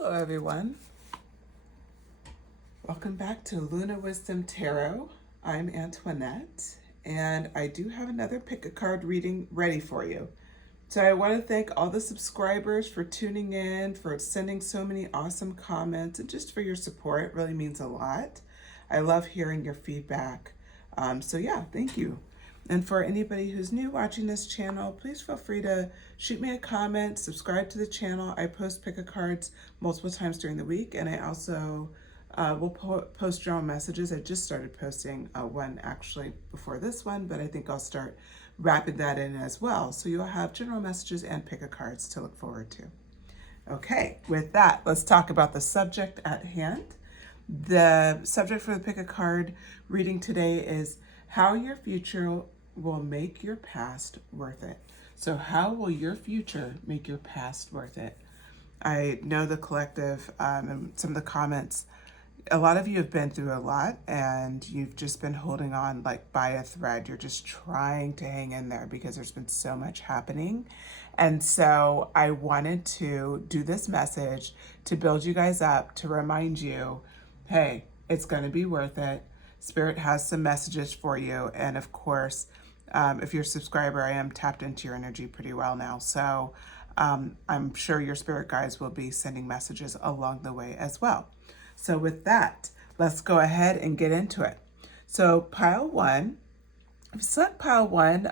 Hello everyone. Welcome back to Luna Wisdom Tarot. I'm Antoinette and I do have another pick a card reading ready for you. So I want to thank all the subscribers for tuning in, for sending so many awesome comments, and just for your support. It really means a lot. I love hearing your feedback. So yeah, thank you. And for anybody who's new watching this channel, please feel free to shoot me a comment, subscribe to the channel. I post pick-a-cards multiple times during the week, and I also will post general messages. I just started posting one actually before this one, but I think I'll start wrapping that in as well. So you'll have general messages and pick-a-cards to look forward to. Okay, with that, let's talk about the subject at hand. The subject for the pick-a-card reading today is how your future will make your past worth it. So how will your future make your past worth it? I know the collective and some of the comments, a lot of you have been through a lot and you've just been holding on like by a thread. You're just trying to hang in there because there's been so much happening. And so I wanted to do this message to build you guys up, to remind you, hey, it's going to be worth it. Spirit has some messages for you. And of course, if you're a subscriber, I am tapped into your energy pretty well now. So I'm sure your spirit guides will be sending messages along the way as well. So with that, let's go ahead and get into it. So pile one, if you select pile one,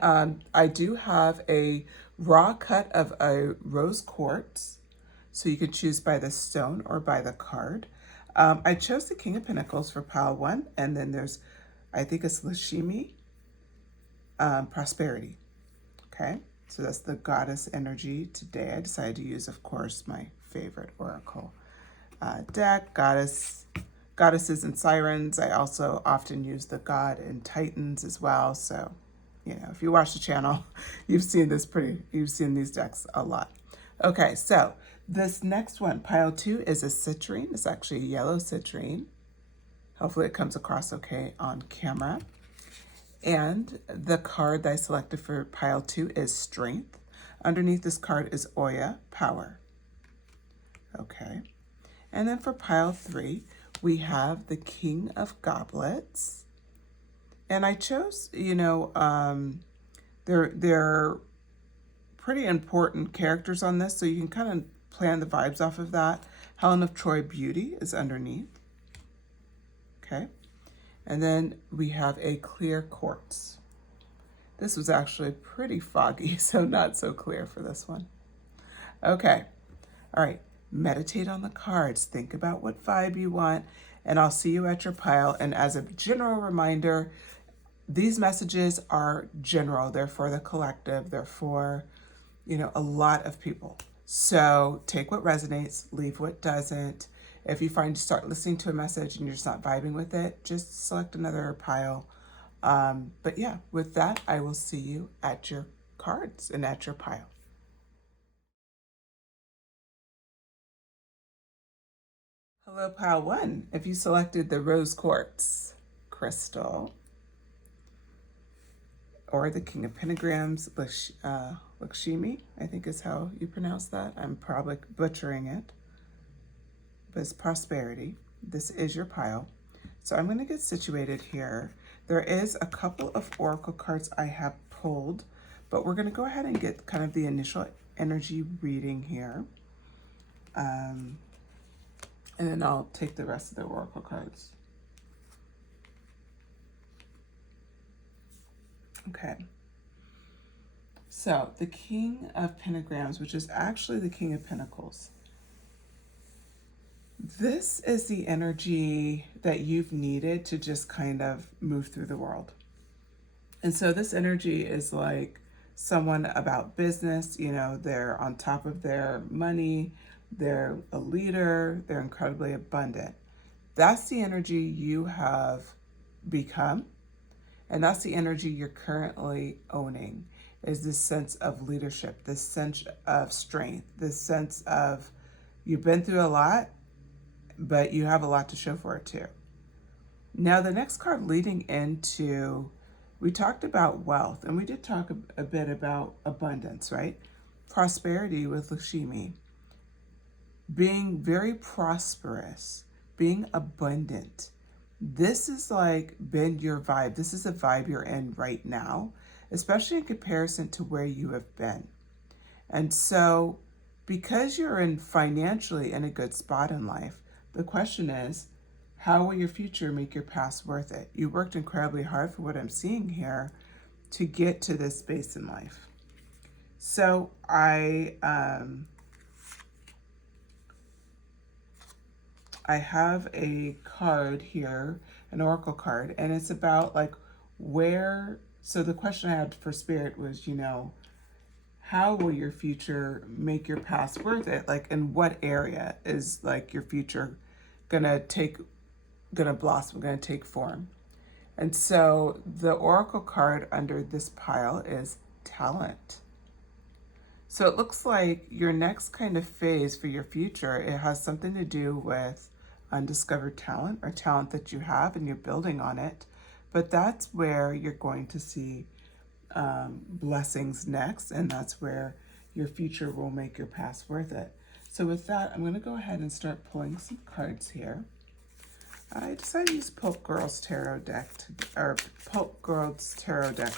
I do have a raw cut of a rose quartz. So you could choose by the stone or by the card. I chose the King of Pentacles for pile one, and then there's, I think it's Lakshmi, prosperity. Okay, so that's the goddess energy today. I decided to use, of course, my favorite oracle deck, goddesses and sirens. I also often use the god and titans as well. So, you know, if you watch the channel, you've seen these decks a lot. Okay, so this next one, pile two, is a citrine. It's actually a yellow citrine. Hopefully it comes across okay on camera. And the card that I selected for pile two is strength. Underneath this card is Oya, power. Okay. And then for pile three, we have the King of Goblets. And I chose, they're pretty important characters on this, so you can kind of plan the vibes off of that. Helen of Troy Beauty is underneath. Okay. And then we have a clear quartz. This was actually pretty foggy, so not so clear for this one. Okay. All right. Meditate on the cards. Think about what vibe you want, and I'll see you at your pile. And as a general reminder, these messages are general. They're for the collective. They're for, a lot of people. So take what resonates, leave what doesn't. If you find you start listening to a message and you're just not vibing with it, just select another pile. But yeah, with that, I will see you at your cards and at your pile. Hello, pile one. If you selected the rose quartz crystal or the King of Pentagrams, Lakshmi, I think is how you pronounce that. I'm probably butchering it, but it's prosperity. This is your pile. So I'm going to get situated here. There is a couple of oracle cards I have pulled, but we're going to go ahead and get kind of the initial energy reading here. And then I'll take the rest of the oracle cards. Okay. So the King of Pentagrams, which is actually the King of Pentacles. This is the energy that you've needed to just kind of move through the world. And so this energy is like someone about business, they're on top of their money, they're a leader, they're incredibly abundant. That's the energy you have become, and that's the energy you're currently owning, is this sense of leadership, this sense of strength, this sense of you've been through a lot, but you have a lot to show for it too. Now, the next card leading into, we talked about wealth, and we did talk a bit about abundance, right? Prosperity with Lakshmi. being very prosperous, being abundant. This is like been your vibe. This is a vibe you're in right now, especially in comparison to where you have been. And so, because you're in financially in a good spot in life, the question is, how will your future make your past worth it? You worked incredibly hard for what I'm seeing here to get to this space in life. So I have a card here, an oracle card, and it's about like where. So the question I had for Spirit was, how will your future make your past worth it? Like, in what area is like your future gonna blossom, gonna take form? And so the oracle card under this pile is talent. So it looks like your next kind of phase for your future, it has something to do with undiscovered talent or talent that you have and you're building on it. But that's where you're going to see blessings next, and that's where your future will make your past worth it. So with that, I'm going to go ahead and start pulling some cards here. I decided to use Pulp Girls Tarot deck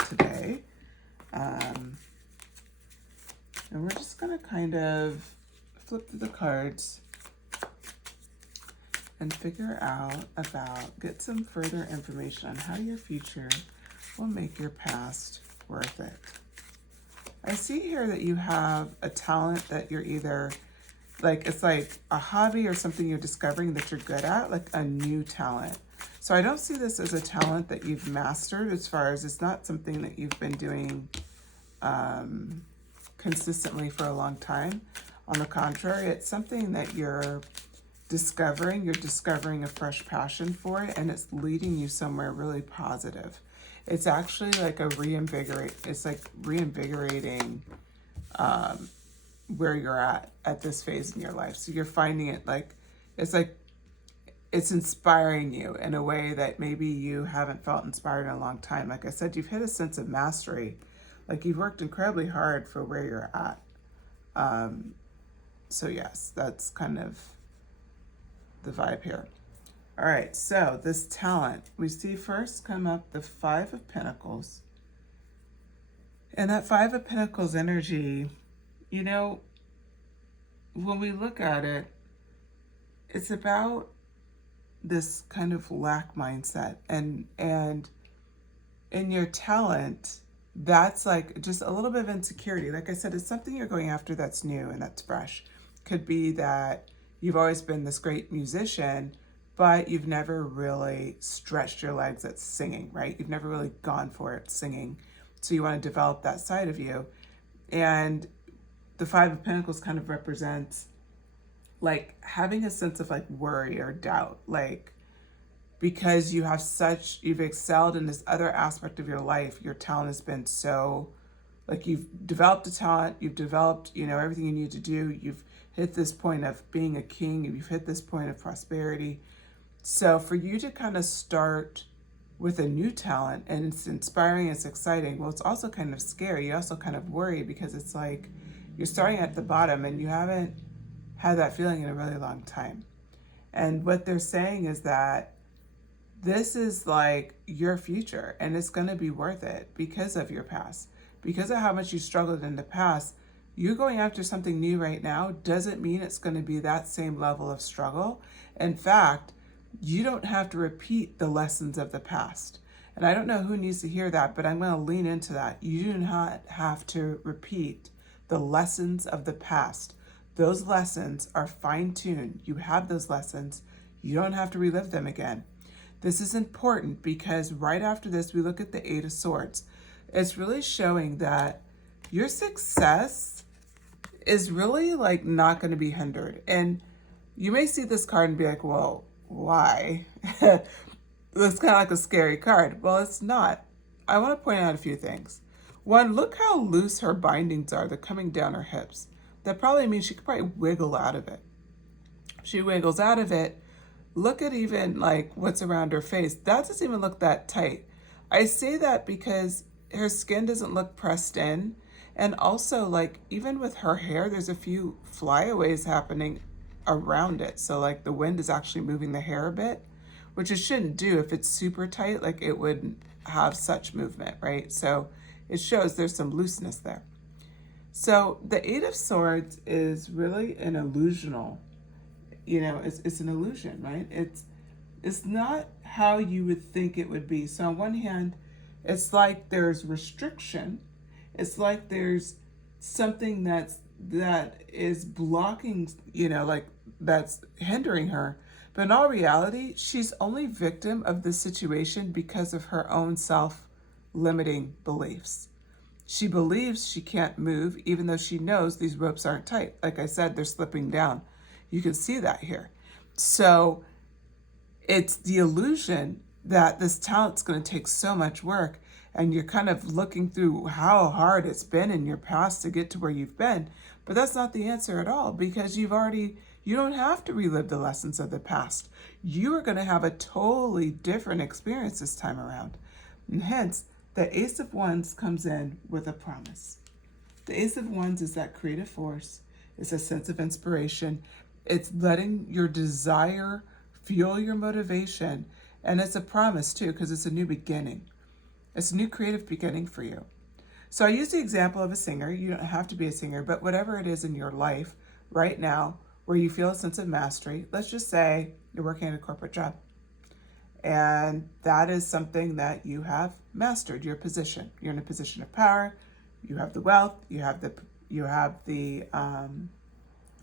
today. And we're just going to kind of flip through the cards and figure out get some further information on how your future will make your past worth it. I see here that you have a talent that you're either like, it's like a hobby or something you're discovering that you're good at, like a new talent. So I don't see this as a talent that you've mastered, as far as it's not something that you've been doing consistently for a long time. On the contrary, it's something that you're discovering. You're discovering a fresh passion for it, and it's leading you somewhere really positive. It's actually like reinvigorating where you're at this phase in your life. So you're finding it like it's inspiring you in a way that maybe you haven't felt inspired in a long time. Like I said, you've hit a sense of mastery. Like, you've worked incredibly hard for where you're at. So yes, that's kind of the vibe here. All right, so this talent, we see first come up the Five of Pentacles. And that Five of Pentacles energy, when we look at it, it's about this kind of lack mindset. And in your talent, that's like just a little bit of insecurity. Like I said, it's something you're going after that's new and that's fresh. Could be that you've always been this great musician, but you've never really stretched your legs at singing, right? You've never really gone for it singing. So you want to develop that side of you. And the Five of Pentacles kind of represents like having a sense of like worry or doubt, like because you've excelled in this other aspect of your life. Your talent has been so, like, you've developed a talent, you've developed, everything you need to do. You've hit this point of being a king, you've hit this point of prosperity. So for you to kind of start with a new talent, and it's inspiring, it's exciting, well, it's also kind of scary. You also kind of worry because it's like you're starting at the bottom and you haven't had that feeling in a really long time. And what they're saying is that this is like your future, and it's going to be worth it because of your past. Because of how much you struggled in the past, you going after something new right now doesn't mean it's going to be that same level of struggle. In fact, you don't have to repeat the lessons of the past. And I don't know who needs to hear that, but I'm going to lean into that. You do not have to repeat the lessons of the past. Those lessons are fine-tuned. You have those lessons. You don't have to relive them again. This is important because right after this, we look at the Eight of Swords. It's really showing that your success is really like not going to be hindered. And you may see this card and be like, well, why? Looks kind of like a scary card. Well, it's not. I want to point out a few things. One, look how loose her bindings are. They're coming down her hips. That probably means she could probably wiggle out of it. She wiggles out of it. Look at even like what's around her face. That doesn't even look that tight. I say that because her skin doesn't look pressed in. And also, like, even with her hair, there's a few flyaways happening around it. So like the wind is actually moving the hair a bit, which it shouldn't do. If it's super tight, like it wouldn't have such movement, right? So it shows there's some looseness there. So the Eight of Swords is really an illusional, it's an illusion, right? It's not how you would think it would be. So on one hand, it's like there's restriction. It's like there's something that is blocking, like that's hindering her. But in all reality, she's only victim of the situation because of her own self-limiting beliefs. She believes she can't move even though she knows these ropes aren't tight. Like I said, they're slipping down. You can see that here. So it's the illusion that this talent's going to take so much work, and you're kind of looking through how hard it's been in your past to get to where you've been. But that's not the answer at all, because you don't have to relive the lessons of the past. You are going to have a totally different experience this time around. And hence, the Ace of Wands comes in with a promise. The Ace of Wands is that creative force. It's a sense of inspiration. It's letting your desire fuel your motivation. And it's a promise too, because it's a new beginning. It's a new creative beginning for you. So I use the example of a singer. You don't have to be a singer, but whatever it is in your life right now where you feel a sense of mastery, let's just say you're working at a corporate job. And that is something that you have mastered, your position. You're in a position of power. You have the wealth. You have the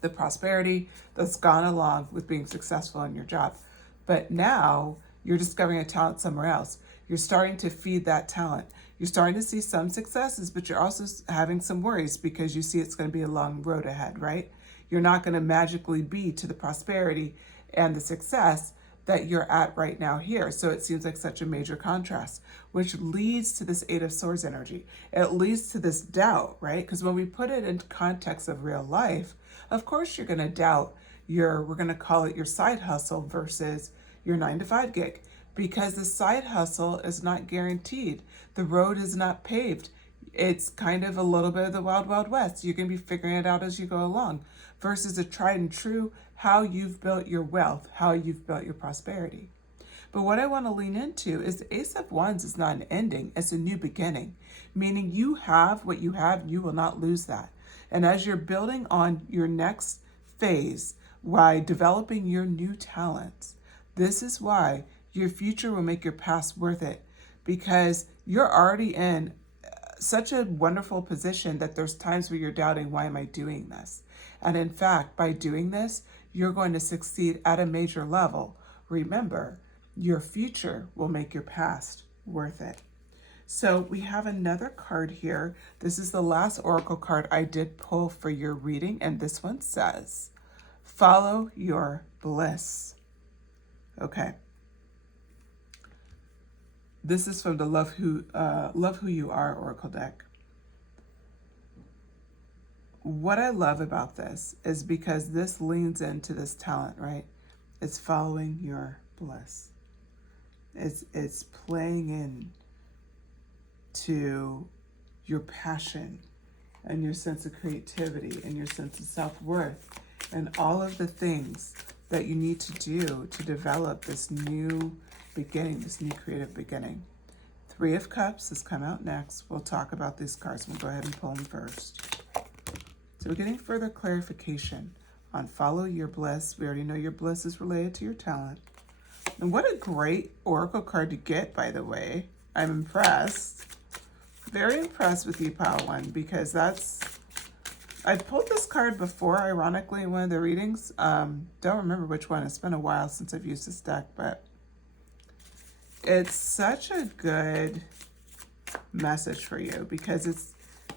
prosperity that's gone along with being successful in your job. But now you're discovering a talent somewhere else. You're starting to feed that talent. You're starting to see some successes, but you're also having some worries because you see it's going to be a long road ahead, right? You're not going to magically be to the prosperity and the success that you're at right now here. So it seems like such a major contrast, which leads to this Eight of Swords energy. It leads to this doubt, right? Because when we put it into context of real life, of course you're going to doubt we're going to call it your side hustle versus your 9-to-5 gig, because the side hustle is not guaranteed. The road is not paved. It's kind of a little bit of the wild, wild west. You can be figuring it out as you go along, versus a tried and true, how you've built your wealth, how you've built your prosperity. But what I want to lean into is the Ace of Wands is not an ending, it's a new beginning, meaning you have what you have, you will not lose that. And as you're building on your next phase, by developing your new talents, this is why your future will make your past worth it, because you're already in such a wonderful position that there's times where you're doubting, why am I doing this? And in fact, by doing this, you're going to succeed at a major level. Remember, your future will make your past worth it. So we have another card here. This is the last oracle card I did pull for your reading, and this one says, follow your bliss. Okay. This is from the Love Who You Are Oracle deck. What I love about this is because this leans into this talent, right? It's following your bliss. It's playing in to your passion and your sense of creativity and your sense of self-worth and all of the things that you need to do to develop this new beginning, this new creative beginning. Three of Cups has come out next. We'll talk about these cards. We'll go ahead and pull them first. So we're getting further clarification on follow your bliss. We already know your bliss is related to your talent. And what a great oracle card to get, by the way. I'm impressed. Very impressed with you, Pile One, because I pulled this card before, ironically, in one of the readings. Don't remember which one. It's been a while since I've used this deck, but it's such a good message for you, because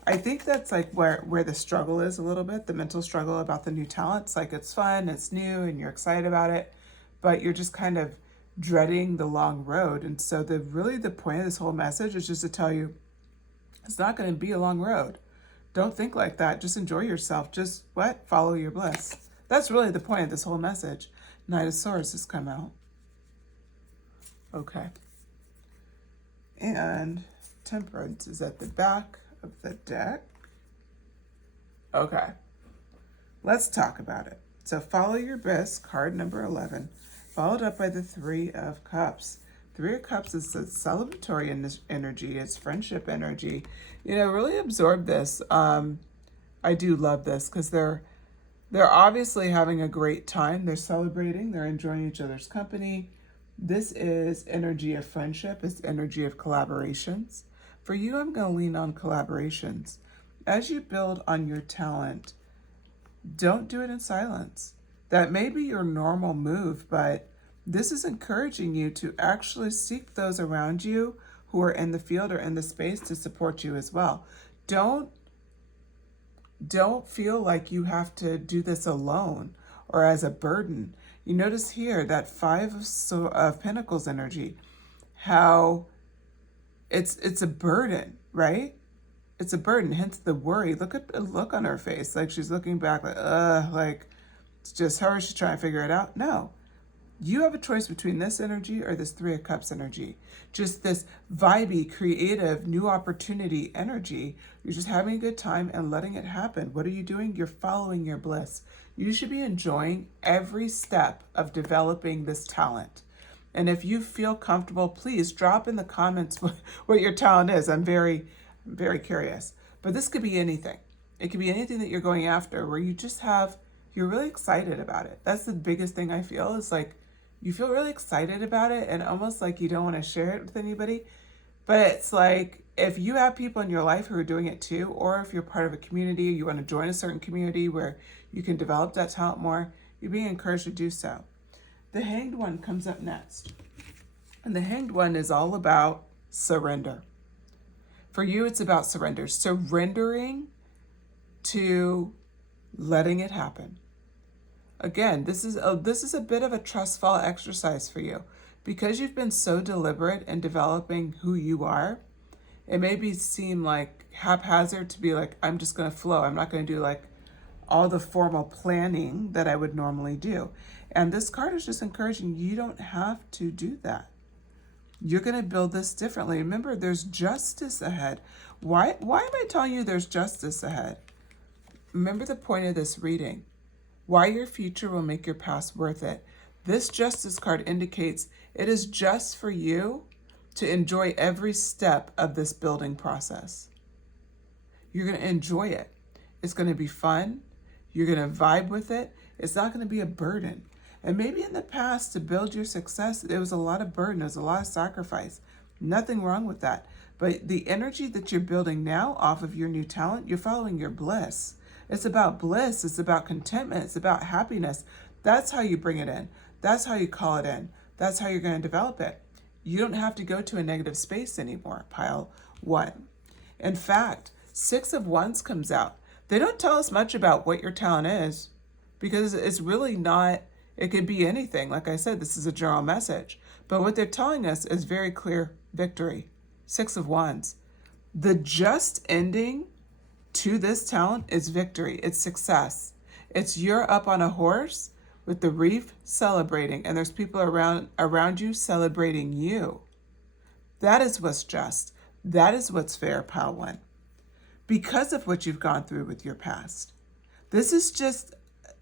I think that's like where the struggle is a little bit, the mental struggle about the new talents. Like, it's fun, it's new, and you're excited about it, but you're just kind of dreading the long road. And so the point of this whole message is just to tell you, it's not going to be a long road. Don't think like that. Just enjoy yourself. Just follow your bliss. That's really the point of this whole message. Knight of Swords has come out. Okay. And Temperance is at the back of the deck. Okay. Let's talk about it. So follow your bliss, card number 11, followed up by the Three of Cups. Three of Cups is a celebratory energy. It's friendship energy. Really absorb this. I do love this because they're obviously having a great time. They're celebrating. They're enjoying each other's company. This is energy of friendship. It's energy of collaborations. For you, I'm going to lean on collaborations. As you build on your talent, don't do it in silence. That may be your normal move, but this is encouraging you to actually seek those around you who are in the field or in the space to support you as well. Don't feel like you have to do this alone or as a burden. You notice here that Five of Pentacles energy, how it's a burden, right? It's a burden, hence the worry. Look at the look on her face, like she's looking back like it's just her, she's trying to figure it out. No, you have a choice between this energy or this Three of Cups energy. Just this vibey, creative, new opportunity energy. You're just having a good time and letting it happen. What are you doing? You're following your bliss. You should be enjoying every step of developing this talent. And if you feel comfortable, please drop in the comments what your talent is. I'm very curious. But this could be anything. It could be anything that you're going after where you're really excited about it. That's the biggest thing I feel is like you feel really excited about it and almost like you don't want to share it with anybody. But it's like if you have people in your life who are doing it too, or if you're part of a community, you want to join a certain community where you can develop that talent more, you're being encouraged to do so. The Hanged One comes up next. And the Hanged One is all about surrender. For you, it's about surrender. Surrendering to letting it happen. Again, this is a bit of a trust fall exercise for you. Because you've been so deliberate in developing who you are, it may seem like haphazard to be like, I'm just going to flow. I'm not going to do like all the formal planning that I would normally do. And this card is just encouraging you don't have to do that. You're going to build this differently. Remember, there's justice ahead. Why am I telling you there's justice ahead? Remember the point of this reading. Why your future will make your past worth it. This justice card indicates it is just for you to enjoy every step of this building process. You're going to enjoy it. It's going to be fun. You're going to vibe with it. It's not going to be a burden. And maybe in the past, to build your success, there was a lot of burden. There was a lot of sacrifice. Nothing wrong with that. But the energy that you're building now off of your new talent, you're following your bliss. It's about bliss. It's about contentment. It's about happiness. That's how you bring it in. That's how you call it in. That's how you're going to develop it. You don't have to go to a negative space anymore, pile one. In fact, Six of Wands comes out. They don't tell us much about what your talent is because it's really not, it could be anything. Like I said, this is a general message. But what they're telling us is very clear victory. Six of Wands. The just ending to this talent is victory. It's success. It's you're up on a horse with the reef celebrating, and there's people around you celebrating you. That is what's just. That is what's fair, pile one. Because of what you've gone through with your past. This is just,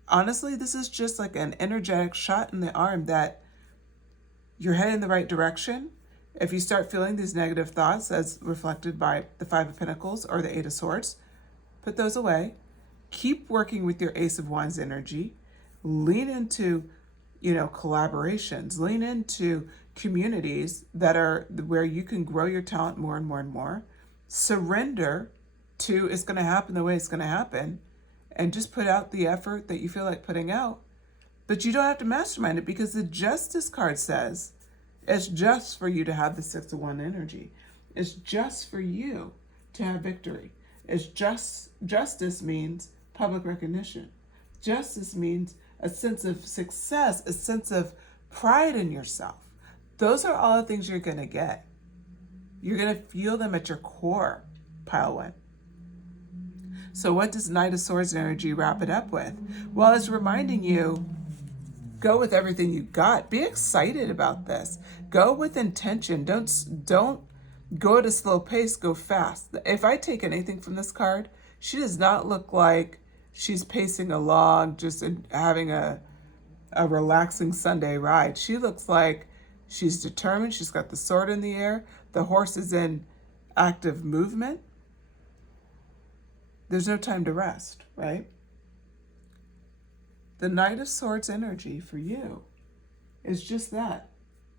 honestly, this is just like an energetic shot in the arm that you're heading in the right direction. If you start feeling these negative thoughts as reflected by the Five of Pentacles or the Eight of Swords, put those away. Keep working with your Ace of Wands energy. Lean into, collaborations. Lean into communities that are where you can grow your talent more and more and more. Surrender to it's going to happen the way it's going to happen, and just put out the effort that you feel like putting out. But you don't have to mastermind it because the Justice card says it's just for you to have the Six of Wands energy. It's just for you to have victory. It's justice means public recognition. Justice means a sense of success, a sense of pride in yourself. Those are all the things you're going to get. You're going to feel them at your core, pile one. So what does Knight of Swords energy wrap it up with? Well, it's reminding you, go with everything you got. Be excited about this. Go with intention. Don't go at a slow pace. Go fast. If I take anything from this card, she does not look like she's pacing along, just having a relaxing Sunday ride. She looks like she's determined. She's got the sword in the air. The horse is in active movement. There's no time to rest, right? The Knight of Swords energy for you is just that.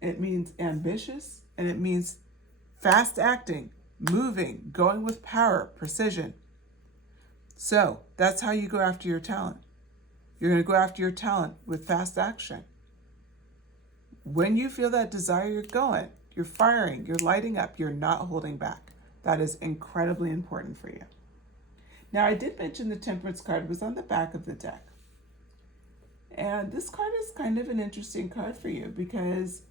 It means ambitious, and it means fast acting, moving, going with power, precision. So that's how you go after your talent. You're going to go after your talent with fast action. When you feel that desire, you're going, you're firing, you're lighting up, you're not holding back. That is incredibly important for you. Now, I did mention the Temperance card was on the back of the deck. And this card is kind of an interesting card for you because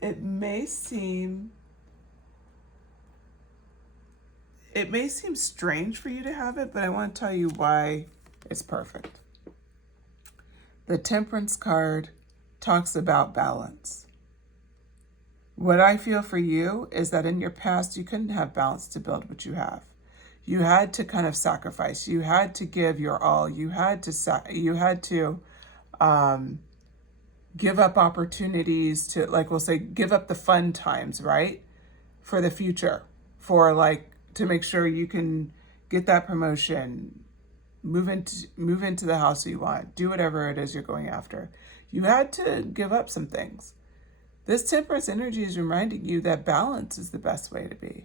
it may seem strange for you to have it, but I want to tell you why it's perfect. The Temperance card talks about balance. What I feel for you is that in your past, you couldn't have balance to build what you have. You had to kind of sacrifice. You had to give your all. You had to give up opportunities to, like we'll say, give up the fun times, right? For the future, to make sure you can get that promotion, move into the house you want, do whatever it is you're going after. You had to give up some things. This Temperance energy is reminding you that balance is the best way to be.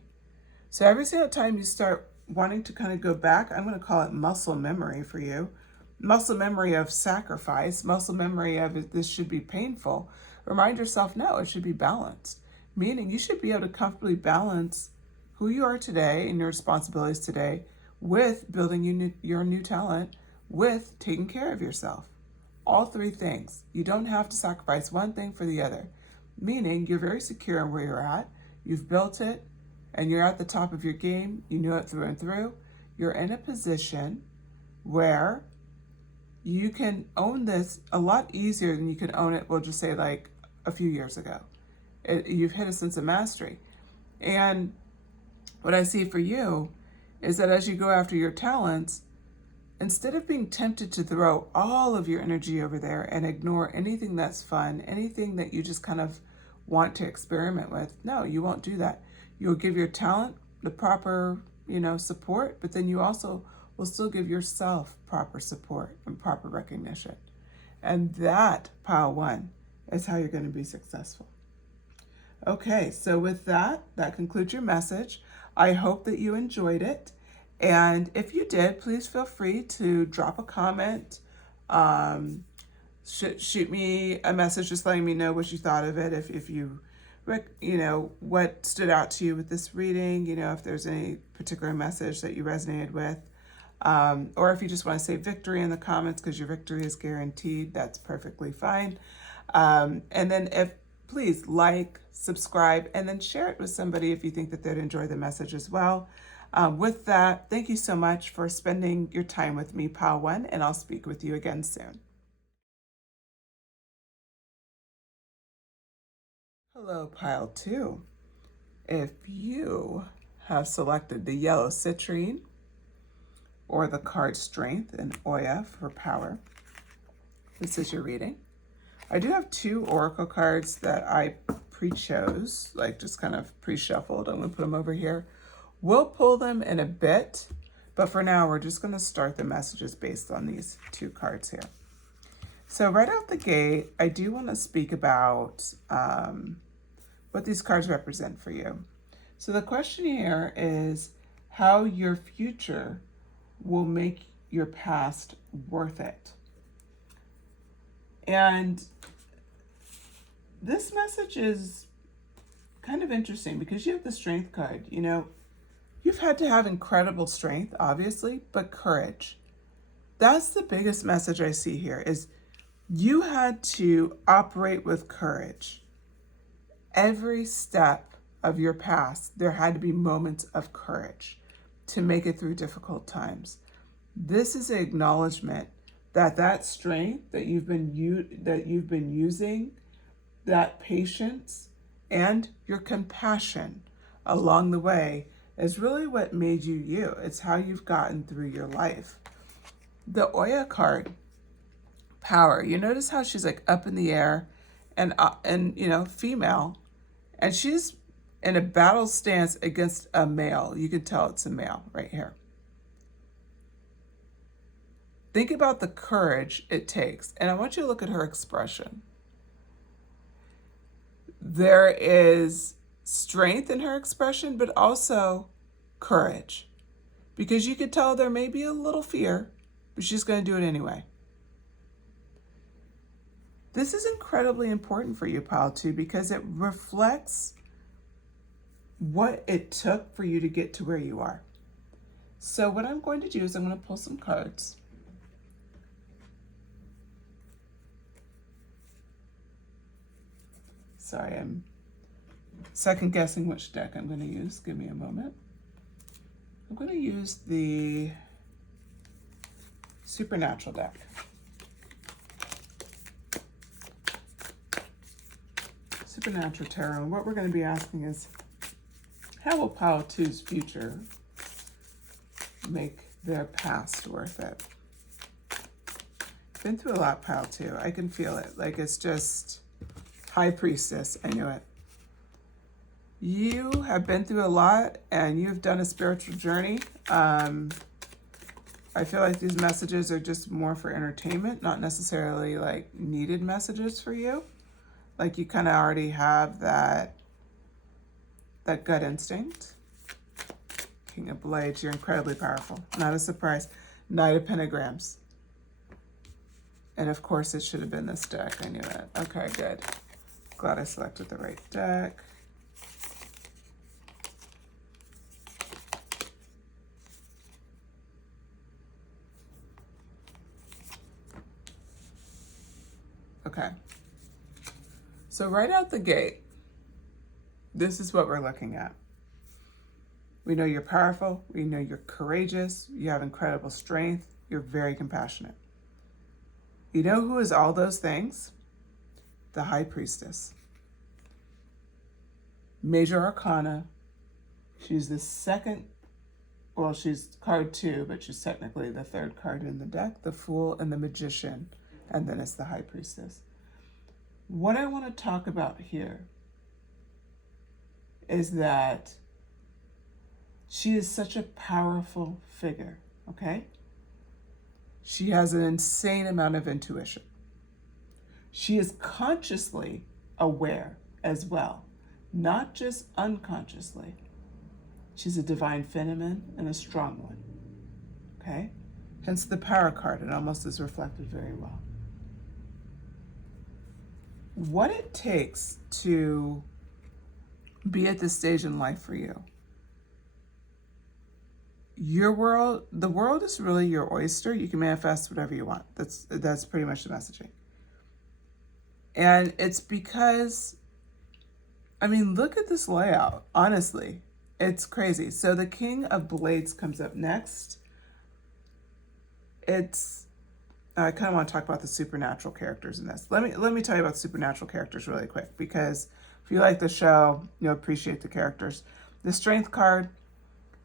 So every single time you start wanting to kind of go back, I'm going to call it muscle memory for you. Muscle memory of sacrifice, muscle memory of this should be painful. Remind yourself, no, it should be balanced. Meaning you should be able to comfortably balance who you are today and your responsibilities today with building your new talent, with taking care of yourself. All three things. You don't have to sacrifice one thing for the other. Meaning you're very secure in where you're at. You've built it and you're at the top of your game. You know it through and through. You're in a position where you can own this a lot easier than you could own it, we'll just say like a few years ago. You've hit a sense of mastery. And what I see for you is that as you go after your talents, instead of being tempted to throw all of your energy over there and ignore anything that's fun, anything that you just kind of want to experiment with, no, you won't do that. You'll give your talent the proper, support, but then you also will still give yourself proper support and proper recognition. And that, pile one, is how you're going to be successful. Okay, so with that concludes your message. I hope that you enjoyed it. And if you did, please feel free to drop a comment, shoot me a message just letting me know what you thought of it. If you, what stood out to you with this reading, if there's any particular message that you resonated with. Or if you just want to say victory in the comments because your victory is guaranteed, that's perfectly fine. And then please like, subscribe, and then share it with somebody if you think that they'd enjoy the message as well. With that, thank you so much for spending your time with me, Pile 1, and I'll speak with you again soon. Hello, Pile 2. If you have selected the yellow citrine or the card Strength and Oya for power, this is your reading. I do have 2 oracle cards that I pre-chose, just kind of pre-shuffled. I'm going to put them over here. We'll pull them in a bit, but for now, we're just going to start the messages based on these 2 cards here. So right out the gate, I do want to speak about what these cards represent for you. So the question here is how your future will make your past worth it. And this message is kind of interesting because you have the Strength card. You've had to have incredible strength, obviously, but courage. That's the biggest message I see here is you had to operate with courage. Every step of your past, there had to be moments of courage to make it through difficult times. This is an acknowledgement that strength that you've been using, that patience and your compassion along the way is really what made you you. It's how you've gotten through your life. The Oya card, power. You notice how she's like up in the air and you know, female, and she's in a battle stance against a male. You can tell it's a male right here. Think about the courage it takes. And I want you to look at her expression. There is strength in her expression, but also courage. Because you could tell there may be a little fear, but she's going to do it anyway. This is incredibly important for you, Pile 2, because it reflects what it took for you to get to where you are. So what I'm going to do is I'm going to pull some cards. Sorry, I'm second guessing which deck I'm going to use. Give me a moment. I'm going to use the Supernatural deck. Supernatural Tarot. And what we're going to be asking is, how will Pile 2's future make their past worth it? Been through a lot, Pile 2. I can feel it. Like, it's just High Priestess. I knew it. You have been through a lot and you've done a spiritual journey. I feel like these messages are just more for entertainment, not necessarily like needed messages for you. Like you kind of already have that gut instinct. King of Blades, you're incredibly powerful. Not a surprise. Knight of Pentagrams. And of course it should have been this deck. I knew it. Okay, good. Glad I selected the right deck. Okay. So right out the gate, this is what we're looking at. We know you're powerful. We know you're courageous. You have incredible strength. You're very compassionate. You know who is all those things? The High Priestess. Major Arcana. She's the second, well, she's card 2, but she's technically the third card in the deck. The Fool and the Magician. And then it's the High Priestess. What I want to talk about here is that she is such a powerful figure, okay? She has an insane amount of intuition. She is consciously aware as well, not just unconsciously. She's a divine feminine and a strong one, okay? Hence the Power card, it almost is reflected very well. What it takes to be at this stage in life for you. Your world, the world is really your oyster. You can manifest whatever you want. That's pretty much the messaging. And it's because, I mean, look at this layout. Honestly, it's crazy. So the King of Blades comes up next. I kind of want to talk about the supernatural characters in this. Let me tell you about supernatural characters really quick, because if you like the show, you'll appreciate the characters. The Strength card,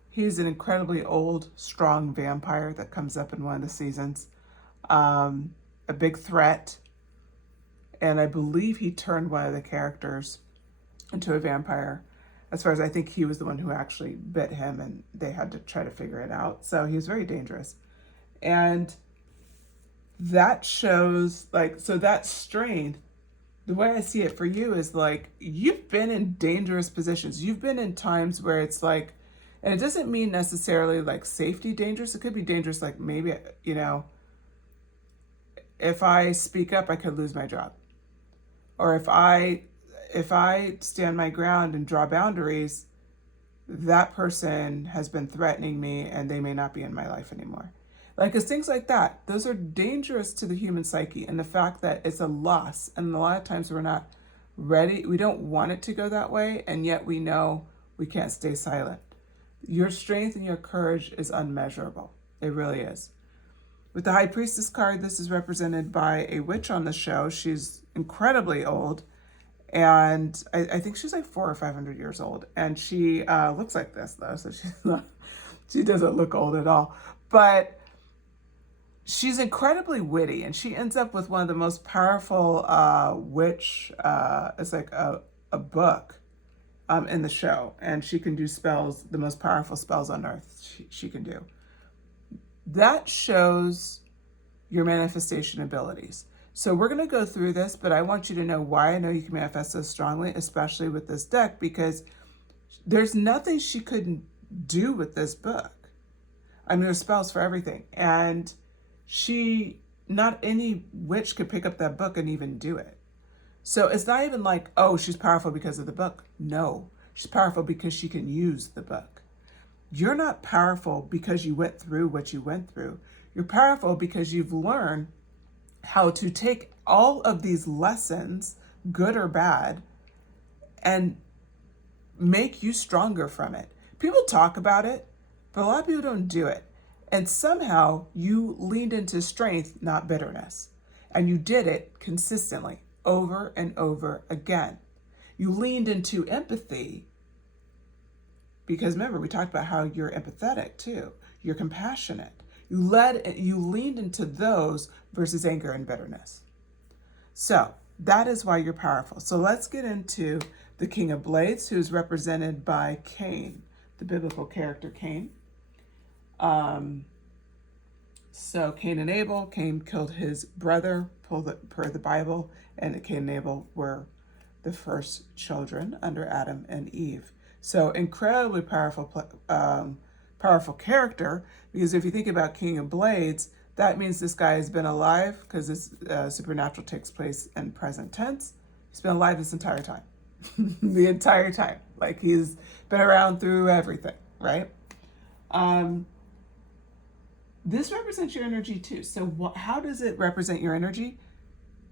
he's an incredibly old, strong vampire that comes up in one of the seasons. A big threat. And I believe he turned one of the characters into a vampire. As far as I think he was the one who actually bit him and they had to try to figure it out. So he was very dangerous. And that shows, like, so that strength, the way I see it for you is like, you've been in dangerous positions. You've been in times where it's like, and it doesn't mean necessarily like safety dangerous. It could be dangerous, like maybe, you know, if I speak up, I could lose my job. Or if I stand my ground and draw boundaries, that person has been threatening me and they may not be in my life anymore. Like, it's things like that. Those are dangerous to the human psyche, and the fact that it's a loss. And a lot of times we're not ready. We don't want it to go that way, and yet we know we can't stay silent. Your strength and your courage is unmeasurable. It really is. With the High Priestess card, this is represented by a witch on the show. She's incredibly old, and I think she's like 400 or 500 years old. And she looks like this, though, so she doesn't look old at all. But she's incredibly witty, and she ends up with one of the most powerful witch, it's like a book in the show, and she can do spells, the most powerful spells on earth she can do. That shows your manifestation abilities. So we're going to go through this, but I want you to know why I know you can manifest so strongly, especially with this deck, because there's nothing she couldn't do with this book. I mean, there's spells for everything. And not any witch could pick up that book and even do it. So it's not even like, oh, she's powerful because of the book. No, she's powerful because she can use the book. You're not powerful because you went through what you went through. You're powerful because you've learned how to take all of these lessons, good or bad, and make you stronger from it. People talk about it, but a lot of people don't do it. And somehow you leaned into strength, not bitterness. And you did it consistently, over and over again. You leaned into empathy because remember, we talked about how you're empathetic too. You're compassionate. You leaned into those versus anger and bitterness. So that is why you're powerful. So let's get into the King of Blades, who's represented by Cain, the biblical character Cain. So Cain and Abel, Cain killed his brother per the Bible, and Cain and Abel were the first children under Adam and Eve. So incredibly powerful character, because if you think about King of Blades, that means this guy has been alive, because this supernatural takes place in present tense. He's been alive this entire time. The entire time. Like he's been around through everything, right? This represents your energy too. So how does it represent your energy?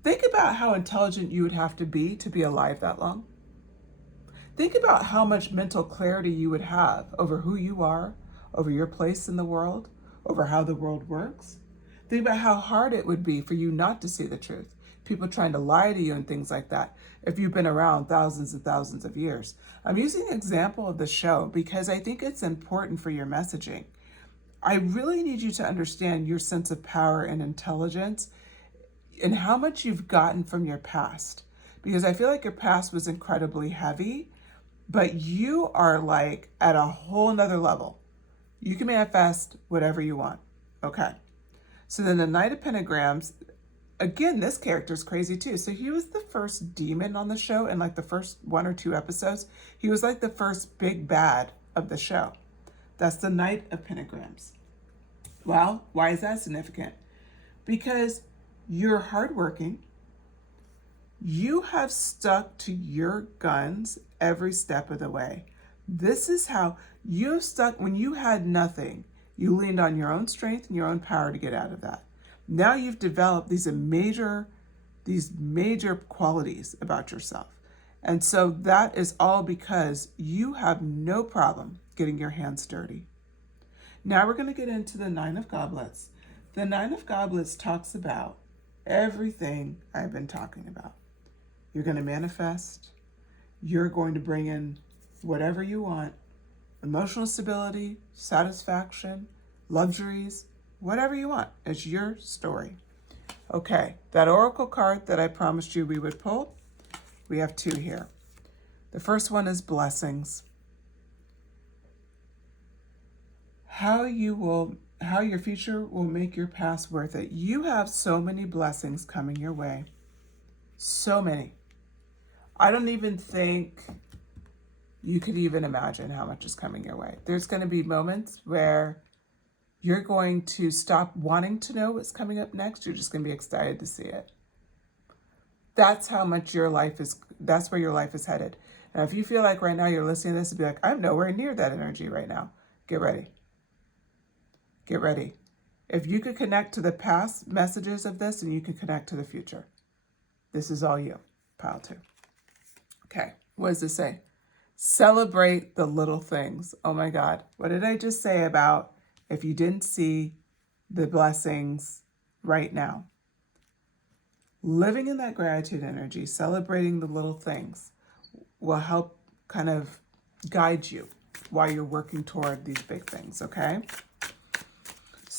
Think about how intelligent you would have to be alive that long. Think about how much mental clarity you would have over who you are, over your place in the world, over how the world works. Think about how hard it would be for you not to see the truth. People trying to lie to you and things like that, if you've been around thousands and thousands of years. I'm using an example of the show because I think it's important for your messaging. I really need you to understand your sense of power and intelligence and how much you've gotten from your past. Because I feel like your past was incredibly heavy, but you are like at a whole nother level. You can manifest whatever you want. Okay. So then the Knight of Pentagrams, again, this character is crazy too. So he was the first demon on the show in like the first 1 or 2 episodes. He was like the first big bad of the show. That's the Knight of Pentagrams. Well, why is that significant? Because you're hardworking. You have stuck to your guns every step of the way. This is how you stuck when you had nothing. You leaned on your own strength and your own power to get out of that. Now you've developed these major qualities about yourself. And so that is all because you have no problem getting your hands dirty. Now we're going to get into the Nine of Goblets. The Nine of Goblets talks about everything I've been talking about. You're going to manifest. You're going to bring in whatever you want. Emotional stability, satisfaction, luxuries, whatever you want. It's your story. Okay, that oracle card that I promised you we would pull, we have 2 here. The first one is blessings. How your future will make your past worth it. You have so many blessings coming your way. So many. I don't even think you could even imagine how much is coming your way. There's going to be moments where you're going to stop wanting to know what's coming up next. You're just going to be excited to see it. That's how much that's where your life is headed. Now, if you feel like right now you're listening to this and be like, I'm nowhere near that energy right now, get ready. Get ready. If you could connect to the past messages of this, and you can connect to the future. This is all you. Pile 2. Okay, what does this say? Celebrate the little things. Oh my God. What did I just say about if you didn't see the blessings right now? Living in that gratitude energy, celebrating the little things will help kind of guide you while you're working toward these big things, okay?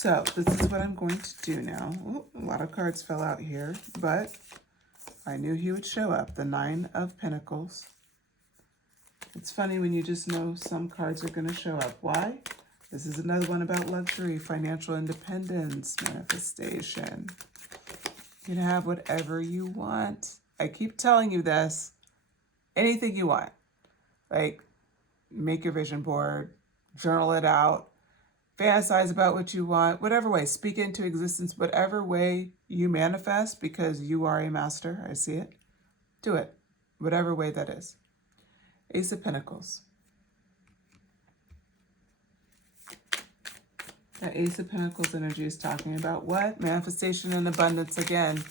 So this is what I'm going to do now. Oh, a lot of cards fell out here, but I knew he would show up. The 9 of Pentacles. It's funny when you just know some cards are going to show up. Why? This is another one about luxury, financial independence, manifestation. You can have whatever you want. I keep telling you this. Anything you want. Like, make your vision board, journal it out, fantasize about what you want, whatever way, speak into existence, whatever way you manifest, because you are a master, I see it. Do it, whatever way that is. Ace of Pentacles. The Ace of Pentacles energy is talking about what? Manifestation and abundance again.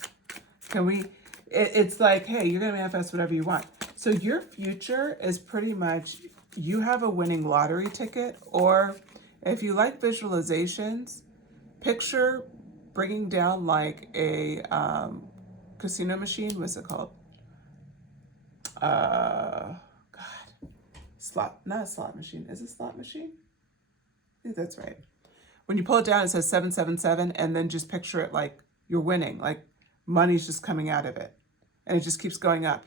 It's like, hey, you're going to manifest whatever you want. So your future is pretty much, you have a winning lottery ticket, or if you like visualizations, picture bringing down like a casino machine. What's it called? Not a slot machine. Is it a slot machine? I think that's right. When you pull it down, it says 777, and then just picture it like you're winning, like money's just coming out of it, and it just keeps going up.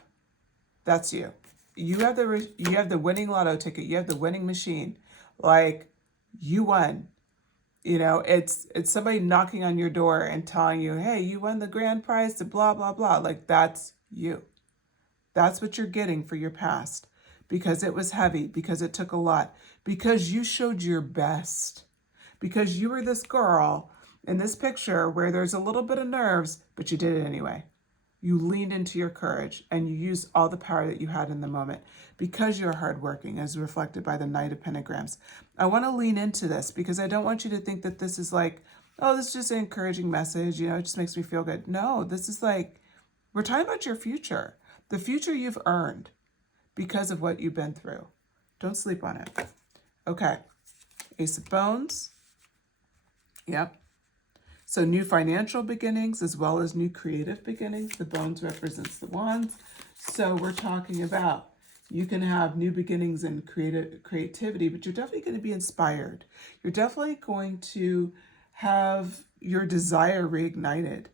That's you. You have the winning lotto ticket. You have the winning machine. Like, you won. You know, it's somebody knocking on your door and telling you, hey, you won the grand prize to blah, blah, blah. Like, that's you. That's what you're getting for your past, because it was heavy, because it took a lot, because you showed your best, because you were this girl in this picture where there's a little bit of nerves, but you did it anyway. You leaned into your courage and you used all the power that you had in the moment because you're hardworking, as reflected by the Knight of Pentagrams. I want to lean into this because I don't want you to think that this is like, oh, this is just an encouraging message. You know, it just makes me feel good. No, this is like, we're talking about your future, the future you've earned because of what you've been through. Don't sleep on it. Okay. Ace of Bones. Yep. So new financial beginnings as well as new creative beginnings. The bones represents the wands. So we're talking about, you can have new beginnings in creativity, but you're definitely going to be inspired. You're definitely going to have your desire reignited,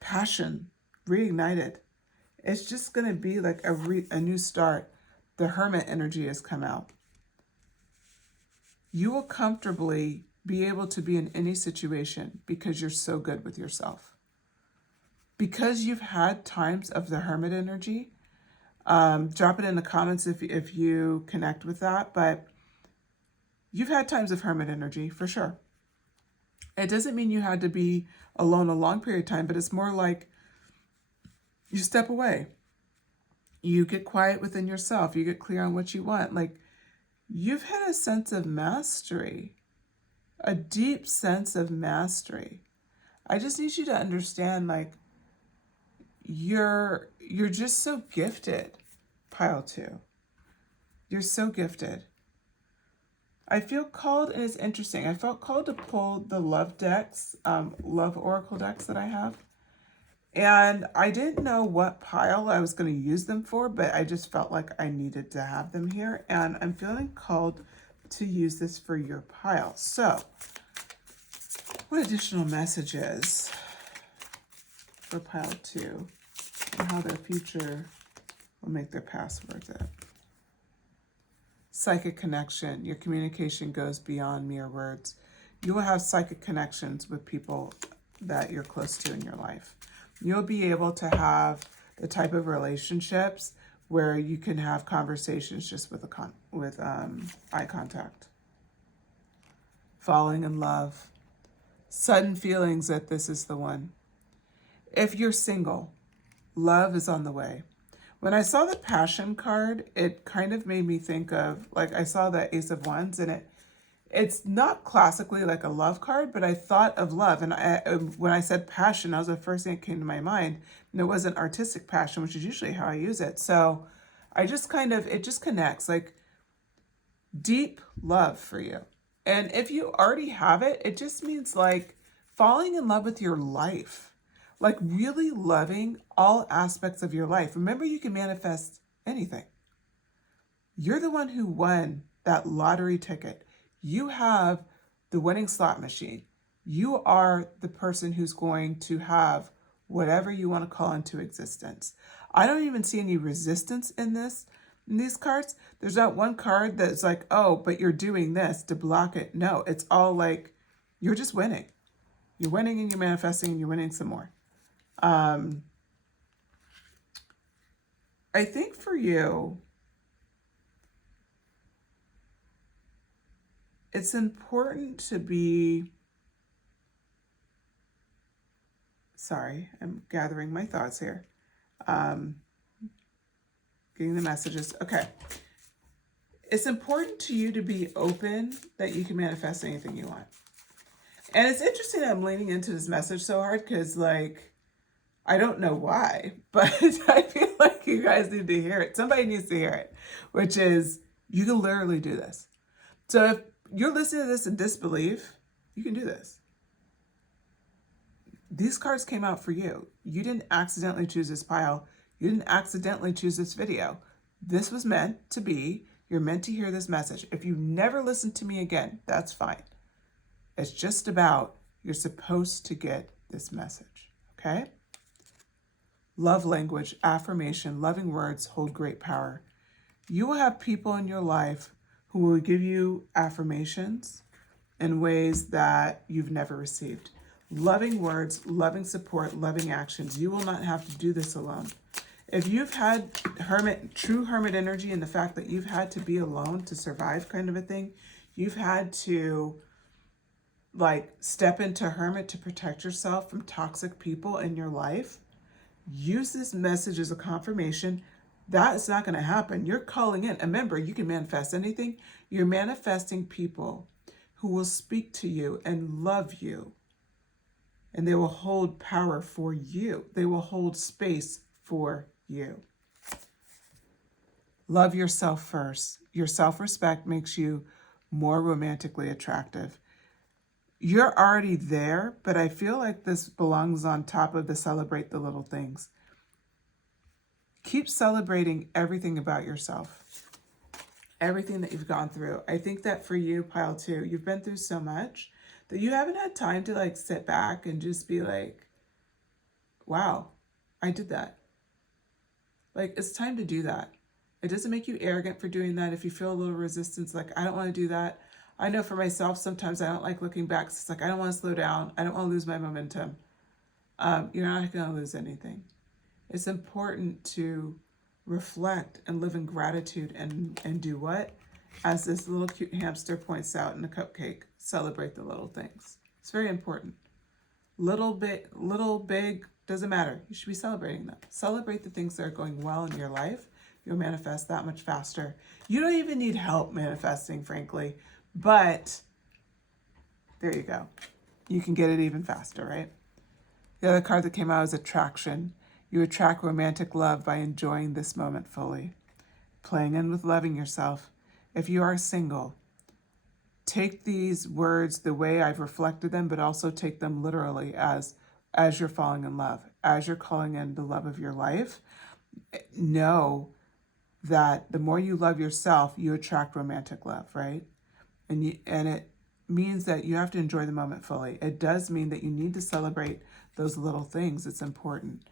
passion reignited. It's just going to be like a new start. The Hermit energy has come out. You will comfortably be able to be in any situation because you're so good with yourself. Because you've had times of the Hermit energy, drop it in the comments if you connect with that, but you've had times of Hermit energy for sure. It doesn't mean you had to be alone a long period of time, but it's more like you step away. You get quiet within yourself. You get clear on what you want. Like, you've had a sense of mastery. A deep sense of mastery. I just need you to understand, like, you're just so gifted, pile 2. You're so gifted. I feel called, and it's interesting, I felt called to pull the love decks, love oracle decks that I have. And I didn't know what pile I was going to use them for, but I just felt like I needed to have them here. And I'm feeling called to use this for your pile. So, what additional messages for pile 2 and how their future will make their past worth it? Psychic connection. Your communication goes beyond mere words. You will have psychic connections with people that you're close to in your life. You'll be able to have the type of relationships where you can have conversations just with eye contact. Falling in love. Sudden feelings that this is the one. If you're single, love is on the way. When I saw the Passion card, it kind of made me think of, like, I saw the Ace of Wands, and it's not classically like a love card, but I thought of love. And when I said passion, that was the first thing that came to my mind. And it wasn't artistic passion, which is usually how I use it. So I just it just connects, like deep love for you. And if you already have it, it just means like falling in love with your life, like really loving all aspects of your life. Remember, you can manifest anything. You're the one who won that lottery ticket. You have the winning slot machine. You are the person who's going to have whatever you want to call into existence. I don't even see any resistance in these cards. There's not one card that's like, oh, but you're doing this to block it. No, it's all like, you're just winning. You're winning and you're manifesting and you're winning some more. I think for you, it's important to be, sorry, I'm gathering my thoughts here. Getting the messages. Okay. It's important to you to be open that you can manifest anything you want. And it's interesting that I'm leaning into this message so hard because, like, I don't know why, but I feel like you guys need to hear it. Somebody needs to hear it, which is you can literally do this. So if you're listening to this in disbelief, you can do this. These cards came out for you. You didn't accidentally choose this pile. You didn't accidentally choose this video. This was meant to be. You're meant to hear this message. If you never listen to me again, that's fine. It's just about you're supposed to get this message, okay? Love language, affirmation, loving words hold great power. You will have people in your life who will give you affirmations in ways that you've never received. Loving words, loving support, loving actions. You will not have to do this alone. If you've had true hermit energy and the fact that you've had to be alone to survive kind of a thing, you've had to like step into hermit to protect yourself from toxic people in your life, use this message as a confirmation. That is not going to happen. You're calling in. Remember, you can manifest anything. You're manifesting people who will speak to you and love you. And they will hold power for you. They will hold space for you. Love yourself first. Your self-respect makes you more romantically attractive. You're already there, but I feel like this belongs on top of the celebrate the little things. Keep celebrating everything about yourself. Everything that you've gone through. I think that for you, pile 2, you've been through so much that you haven't had time to like sit back and just be like, wow, I did that. Like, it's time to do that. It doesn't make you arrogant for doing that. If you feel a little resistance, like, I don't want to do that. I know for myself, sometimes I don't like looking back. It's like, I don't want to slow down. I don't want to lose my momentum. You're not going to lose anything. It's important to reflect and live in gratitude and do what? As this little cute hamster points out in the cupcake, celebrate the little things. It's very important. Little, big, doesn't matter. You should be celebrating them. Celebrate the things that are going well in your life. You'll manifest that much faster. You don't even need help manifesting, frankly. But there you go. You can get it even faster, right? The other card that came out is attraction. You attract romantic love by enjoying this moment fully. Playing in with loving yourself. If you are single, take these words the way I've reflected them, but also take them literally as you're falling in love, as you're calling in the love of your life. Know that the more you love yourself, you attract romantic love, right? And it means that you have to enjoy the moment fully. It does mean that you need to celebrate those little things. It's important.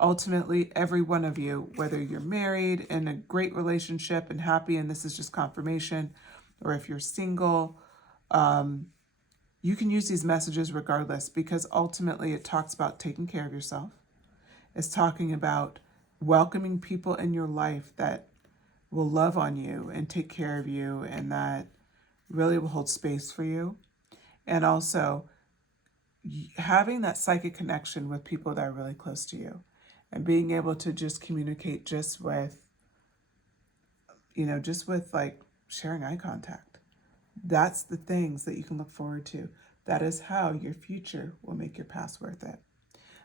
Ultimately, every one of you, whether you're married in a great relationship and happy, and this is just confirmation, or if you're single, you can use these messages regardless, because ultimately it talks about taking care of yourself. It's talking about welcoming people in your life that will love on you and take care of you and that really will hold space for you. And also having that psychic connection with people that are really close to you and being able to just communicate just with like sharing eye contact. That's the things that you can look forward to. That is how your future will make your past worth it.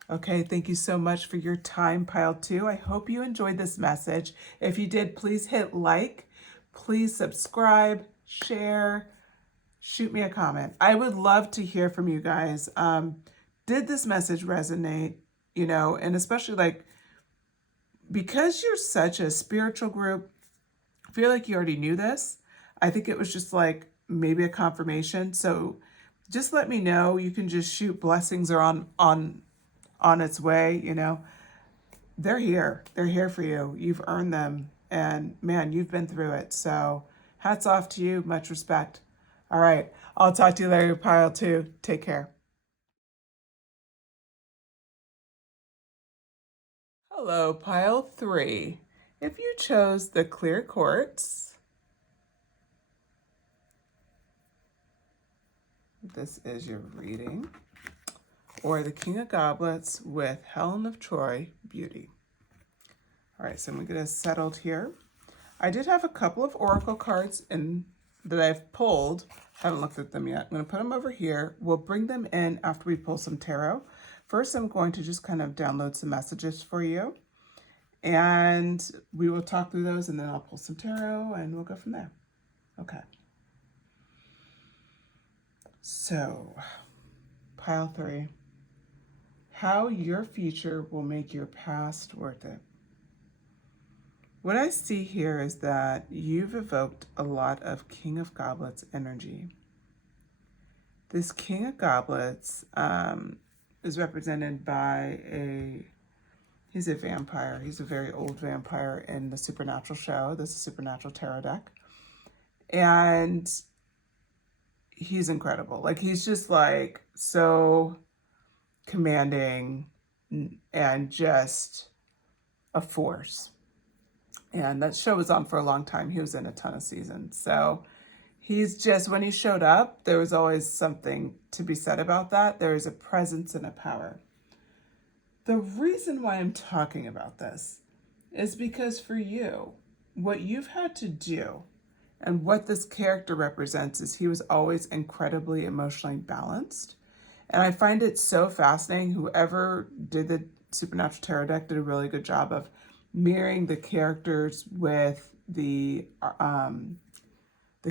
Okay, thank you so much for your time, Pile 2. I hope you enjoyed this message. If you did, please hit like. Please subscribe, share, shoot me a comment. I would love to hear from you guys. Did this message resonate? And especially like, because you're such a spiritual group, I feel like you already knew this. I think it was just like maybe a confirmation. So just let me know. You can just shoot blessings are on its way, you know. They're here. They're here for you. You've earned them. And man, you've been through it. So hats off to you. Much respect. All right. I'll talk to you later, pile 2. Take care. Hello, pile 3. If you chose the clear quartz, this is your reading, or the King of Goblets with Helen of Troy, Beauty. All right, so I'm going to get us settled here. I did have a couple of oracle cards that I've pulled. I haven't looked at them yet. I'm going to put them over here. We'll bring them in after we pull some tarot. First, I'm going to just kind of download some messages for you. And we will talk through those, and then I'll pull some tarot, and we'll go from there. Okay. So, pile 3. How your future will make your past worth it. What I see here is that you've evoked a lot of King of Goblets energy. This King of Goblets is represented by he's a vampire. He's a very old vampire in the Supernatural show. This is Supernatural Tarot deck. And he's incredible. Like, he's just like so commanding and just a force. And that show was on for a long time. He was in a ton of seasons. So he's just, when he showed up, there was always something to be said about that. There is a presence and a power. The reason why I'm talking about this is because for you, what you've had to do and what this character represents is he was always incredibly emotionally balanced. And I find it so fascinating. Whoever did the Supernatural Tarot deck did a really good job of mirroring the characters with the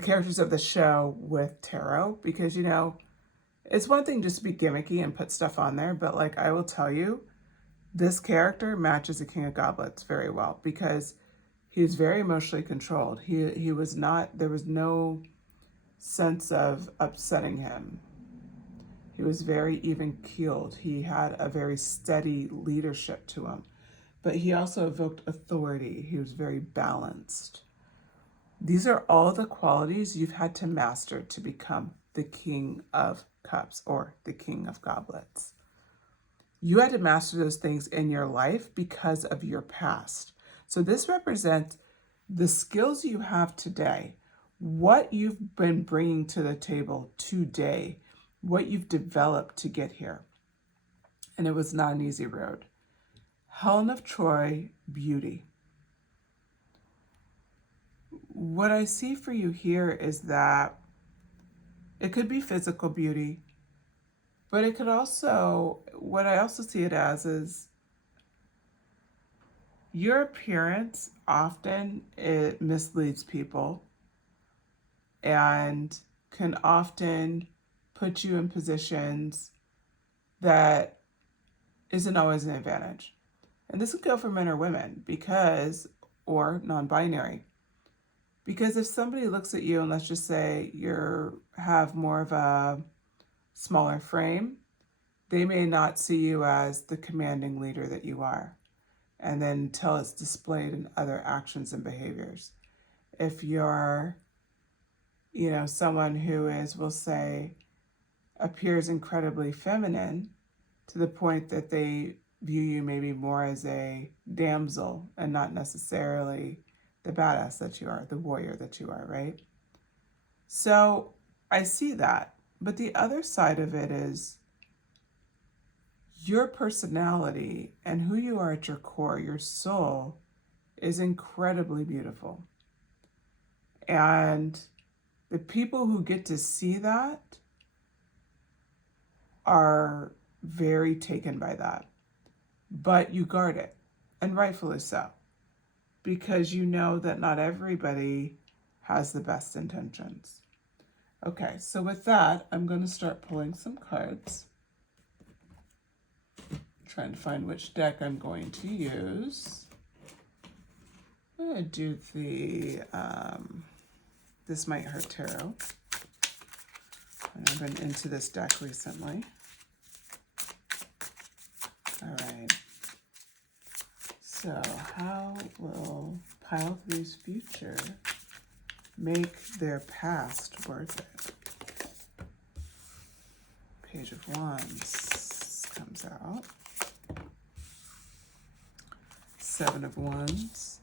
characters of the show with tarot, because, you know, it's one thing just to be gimmicky and put stuff on there, but like, I will tell you, this character matches the King of Goblets very well because he's very emotionally controlled. He was not, there was no sense of upsetting him. He was very even keeled. He had a very steady leadership to him. But he also evoked authority. He was very balanced. These are all the qualities you've had to master to become the King of Cups or the King of Goblets. You had to master those things in your life because of your past. So this represents the skills you have today, what you've been bringing to the table today, what you've developed to get here. And it was not an easy road. Helen of Troy, Beauty. What I see for you here is that it could be physical beauty, but it could also, what I also see it as is your appearance often it misleads people and can often put you in positions that isn't always an advantage. And this would go for men or women or non-binary. Because if somebody looks at you and let's just say you have more of a smaller frame, they may not see you as the commanding leader that you are. And then until it's displayed in other actions and behaviors. If you're, someone who is, we'll say, appears incredibly feminine to the point that they view you maybe more as a damsel and not necessarily the badass that you are, the warrior that you are, right? So I see that. But the other side of it is your personality and who you are at your core, your soul, is incredibly beautiful. And the people who get to see that are very taken by that. But you guard it, and rightfully so, because you know that not everybody has the best intentions. Okay, so with that, I'm going to start pulling some cards. Trying to find which deck I'm going to use. I'm going to do the This Might Hurt Tarot. And I've been into this deck recently. All right. So how will pile three's future make their past worth it? Page of Wands comes out. Seven of Wands.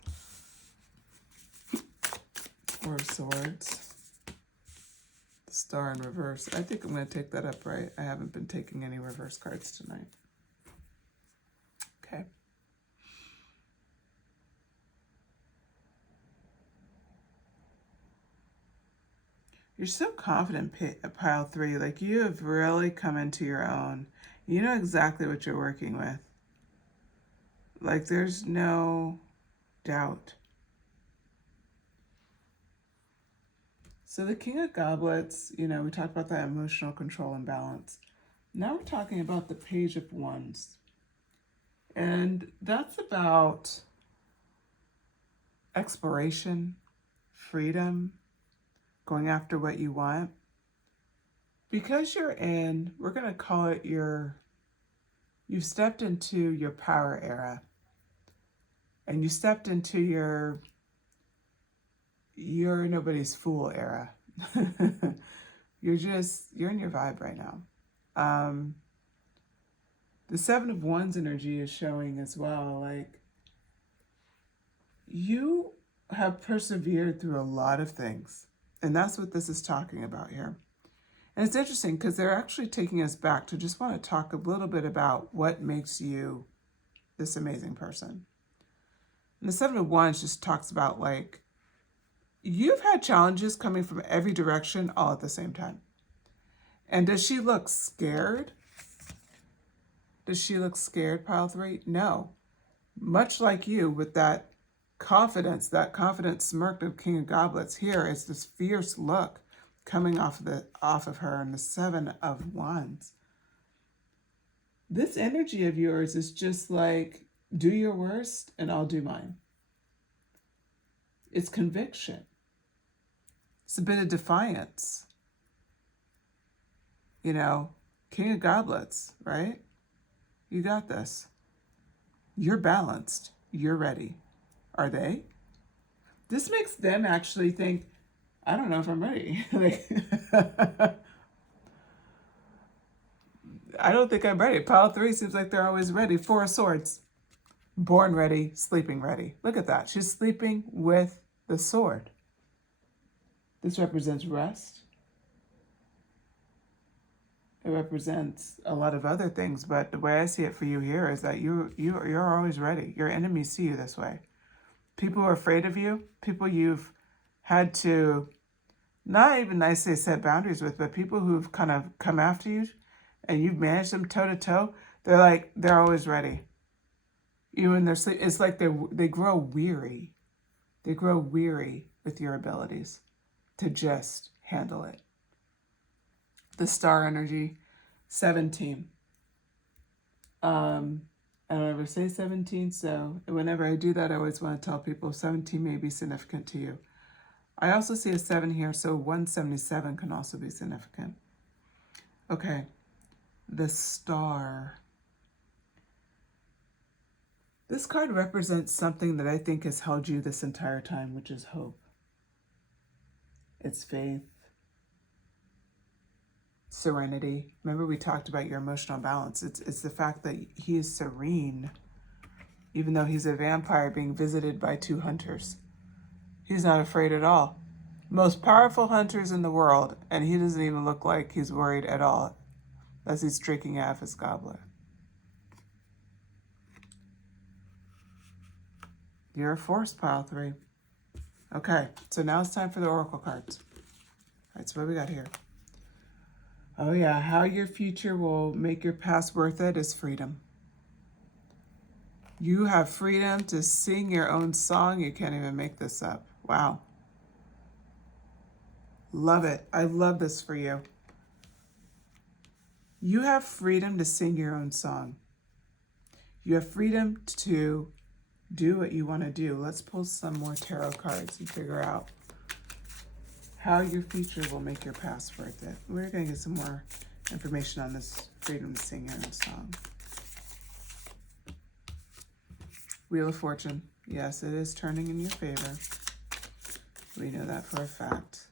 Four of Swords. The Star in reverse. I think I'm going to take that up, right? I haven't been taking any reverse cards tonight. Okay. You're so confident, pile three. Like, you have really come into your own. You know exactly what you're working with. Like, there's no doubt. So the King of Goblets, you know, we talked about that emotional control and balance. Now we're talking about the Page of Wands. And that's about exploration, freedom, going after what you want. Because you're in, we're going to call it you've stepped into your power era. And you stepped into your nobody's fool era. you're in your vibe right now. The Seven of Wands energy is showing as well. Like, you have persevered through a lot of things. And that's what this is talking about here. And it's interesting because they're actually taking us back to just want to talk a little bit about what makes you this amazing person. And the Seven of Wands just talks about, like, you've had challenges coming from every direction all at the same time. And does she look scared? Does she look scared, pile three? No. Much like you, with that confident smirk of King of Goblets, here is this fierce look coming off of her in the Seven of Wands. This energy of yours is just like, do your worst and I'll do mine. It's conviction. It's a bit of defiance. You know, King of Goblets, right? You got this. You're balanced. You're ready. Are they? This makes them actually think, I don't know if I'm ready. Like, I don't think I'm ready. Pile three seems like they're always ready. Four of Swords. Born ready, sleeping ready. Look at that. She's sleeping with the sword. This represents rest. It represents a lot of other things, but the way I see it for you here is that you're always ready. Your enemies see you this way. People who are afraid of you, people you've had to not even nicely set boundaries with, but people who've kind of come after you and you've managed them toe to toe, they're always ready. Even in their sleep, it's like they grow weary. They grow weary with your abilities to just handle it. The Star energy, 17. I don't ever say 17, so whenever I do that, I always want to tell people 17 may be significant to you. I also see a 7 here, so 177 can also be significant. Okay, the Star. This card represents something that I think has held you this entire time, which is hope. It's faith. Serenity. Remember we talked about your emotional balance. It's the fact that he is serene, even though he's a vampire being visited by two hunters. He's not afraid at all. Most powerful hunters in the world, and he doesn't even look like he's worried at all as he's drinking out of his goblet. You're a force, pile three. Okay, so now it's time for the oracle cards. All right, so what we got here? Oh yeah, how your future will make your past worth it is freedom. You have freedom to sing your own song. You can't even make this up. Wow. Love it. I love this for you. You have freedom to sing your own song. You have freedom to do what you want to do. Let's pull some more tarot cards and figure out how your future will make your past worth it. We're going to get some more information on this freedom to sing your own song. Wheel of Fortune. Yes, it is turning in your favor. We know that for a fact.